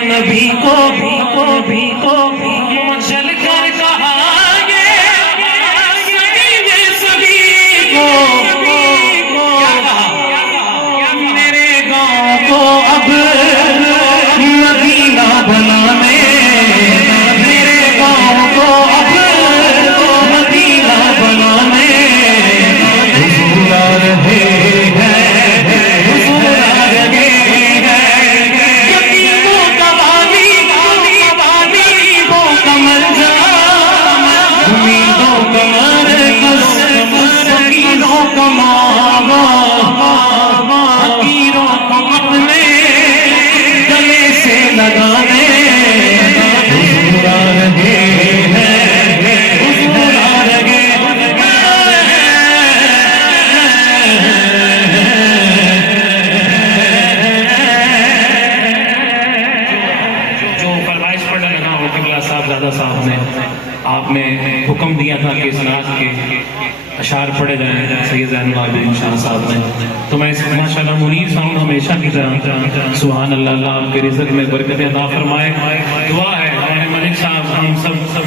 نبی کو بھی مچل کر کہا سبھی کو میرے گاؤں کو اب مدینہ بنانے میرے گاؤں کو اب مدینہ بنانے حضور آ رہے صاحب نے آپ نے حکم دیا تھا کہ اس رات کے اشعار پڑھے جائیں سید زین العابدین شاہ صاحب نے، تو میں ماشاءاللہ منیر ساؤنڈ ہمیشہ کی طرح سبحان اللہ، اللہ آپ کے رزق میں برکت عطا فرمائے. دعا ہے ملک صاحب ہم سب